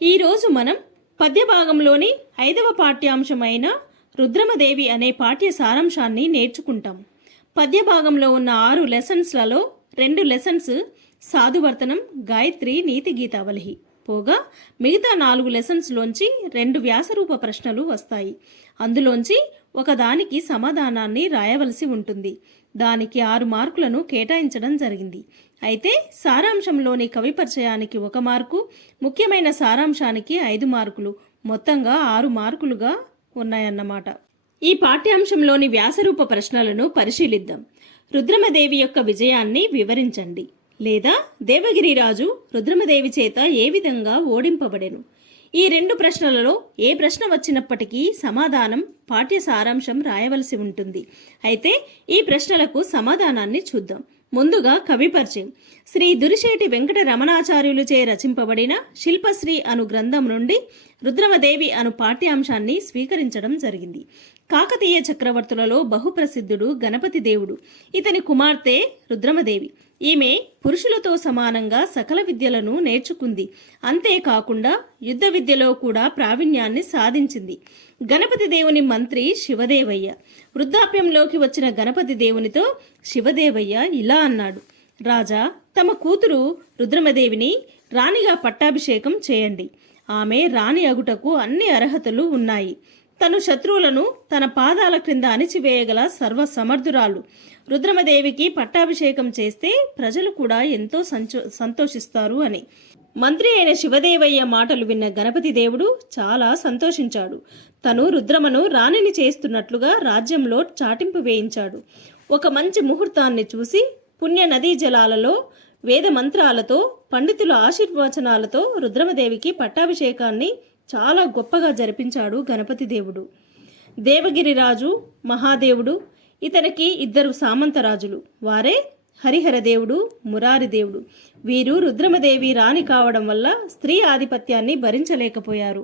ఈరోజు మనం పద్యభాగంలోని 5వ పాఠ్యాంశమైన రుద్రమదేవి అనే పాఠ్య సారాంశాన్ని నేర్చుకుంటాం. పద్యభాగంలో ఉన్న 6 లెసన్స్లలో 2 లెసన్స్ సాధువర్తనం, గాయత్రి, నీతి గీతావళి పోగా మిగతా 4 లెసన్స్లోంచి 2 వ్యాసరూప ప్రశ్నలు వస్తాయి. అందులోంచి ఒకదానికి సమాధానాన్ని రాయవలసి ఉంటుంది. దానికి 6 మార్కులను కేటాయించడం జరిగింది. అయితే సారాంశంలోని కవి పరిచయానికి 1 మార్కు, ముఖ్యమైన సారాంశానికి 5 మార్కులు, మొత్తంగా 6 మార్కులుగా ఉన్నాయన్నమాట. ఈ పాఠ్యాంశంలోని వ్యాసరూప ప్రశ్నలను పరిశీలిద్దాం. రుద్రమదేవి యొక్క విజయాన్ని వివరించండి, లేదా దేవగిరిరాజు రుద్రమదేవి చేత ఏ విధంగా ఓడింపబడెను. ఈ 2 ప్రశ్నలలో ఏ ప్రశ్న వచ్చినప్పటికీ సమాధానం పాఠ్య సారాంశం రాయవలసి ఉంటుంది. అయితే ఈ ప్రశ్నలకు సమాధానాన్ని చూద్దాం. ముందుగా కవి పరిచయం. శ్రీ దురిశేటి వెంకట రమణాచార్యులుచే రచింపబడిన శిల్పశ్రీ అను గ్రంథం నుండి రుద్రమదేవి అను పాఠ్యాంశాన్ని స్వీకరించడం జరిగింది. కాకతీయ చక్రవర్తులలో బహుప్రసిద్ధుడు గణపతి దేవుడు. ఇతని కుమార్తె రుద్రమదేవి. ఈమె పురుషులతో సమానంగా సకల విద్యలను నేర్చుకుంది. అంతేకాకుండా యుద్ధ విద్యలో కూడా ప్రావీణ్యాన్ని సాధించింది. గణపతి దేవుని మంత్రి శివదేవయ్య. వృద్ధాప్యంలోకి వచ్చిన గణపతి దేవునితో శివదేవయ్య ఇలా అన్నాడు: రాజా, తమ కూతురు రుద్రమదేవిని రాణిగా పట్టాభిషేకం చేయండి. ఆమె రాణి అగుటకు అన్ని అర్హతలు ఉన్నాయి. తను శత్రువులను తన పాదాల క్రింద అణిచివేయగల సర్వసమర్థురాలు. రుద్రమదేవికి పట్టాభిషేకం చేస్తే ప్రజలు కూడా ఎంతో సంతోషిస్తారు అని. మంత్రి అయిన శివదేవయ్య మాటలు విన్న గణపతి దేవుడు చాలా సంతోషించాడు. తను రుద్రమను రాణిని చేస్తున్నట్లుగా రాజ్యంలో చాటింపు వేయించాడు. ఒక మంచి ముహూర్తాన్ని చూసి పుణ్య నదీ జలాలలో వేద మంత్రాలతో పండితుల ఆశీర్వచనాలతో రుద్రమదేవికి పట్టాభిషేకాన్ని చాలా గొప్పగా జరిపించాడు గణపతి దేవుడు. దేవగిరిరాజు మహాదేవుడు. ఇతనికి 2 సామంతరాజులు. వారే హరిహరదేవుడు, మురారిదేవుడు. వీరు రుద్రమదేవి రాణి కావడం వల్ల స్త్రీ ఆధిపత్యాన్ని భరించలేకపోయారు.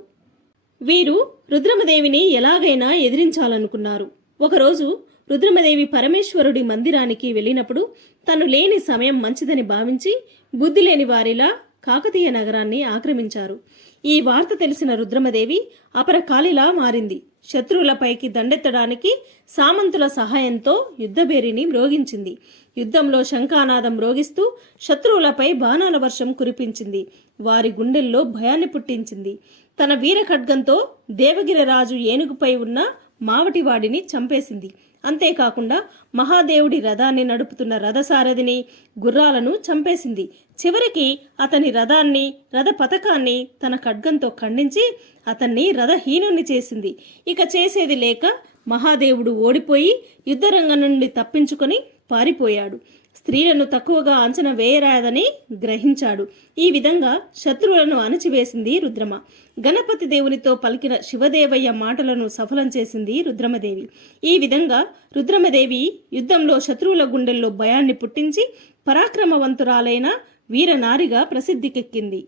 వీరు రుద్రమదేవిని ఎలాగైనా ఎదిరించాలనుకున్నారు. ఒకరోజు రుద్రమదేవి పరమేశ్వరుడి మందిరానికి వెళ్ళినప్పుడు తను లేని సమయం మంచిదని భావించి బుద్ధి లేని వారిలా కాకతీయ నగరాన్ని ఆక్రమించారు. ఈ వార్త తెలిసిన రుద్రమదేవి అపరకాలిలా మారింది. శత్రువులపైకి దండెత్తడానికి సామంతుల సహాయంతో యుద్ధభేరిని మ్రోగించింది. యుద్ధంలో శంఖానాదం మ్రోగిస్తూ శత్రువులపై బాణాల వర్షం కురిపించింది. వారి గుండెల్లో భయాన్ని పుట్టించింది. తన వీర ఖడ్గంతో దేవగిరిరాజు ఏనుగుపై ఉన్న మావటివాడిని చంపేసింది. అంతేకాకుండా మహాదేవుడి రథాన్ని నడుపుతున్న రథసారథిని, గుర్రాలను చంపేసింది. చివరికి అతని రథాన్ని, రథ పథకాన్ని తన ఖడ్గంతో ఖండించి అతన్ని రథహీనుణ్ణి చేసింది. ఇక చేసేది లేక మహాదేవుడు ఓడిపోయి యుద్ధరంగం నుండి తప్పించుకొని పారిపోయాడు. స్త్రీలను తక్కువగా అంచనా వేయరాదని గ్రహించాడు. ఈ విధంగా శత్రువులను అణచివేసింది రుద్రమ. గణపతి దేవునితో పలికిన శివదేవయ్య మాటలను సఫలం చేసింది రుద్రమదేవి. ఈ విధంగా రుద్రమదేవి యుద్ధంలో శత్రువుల గుండెల్లో భయాన్ని పుట్టించి పరాక్రమవంతురాలైన వీరనారిగా ప్రసిద్ధికెక్కింది.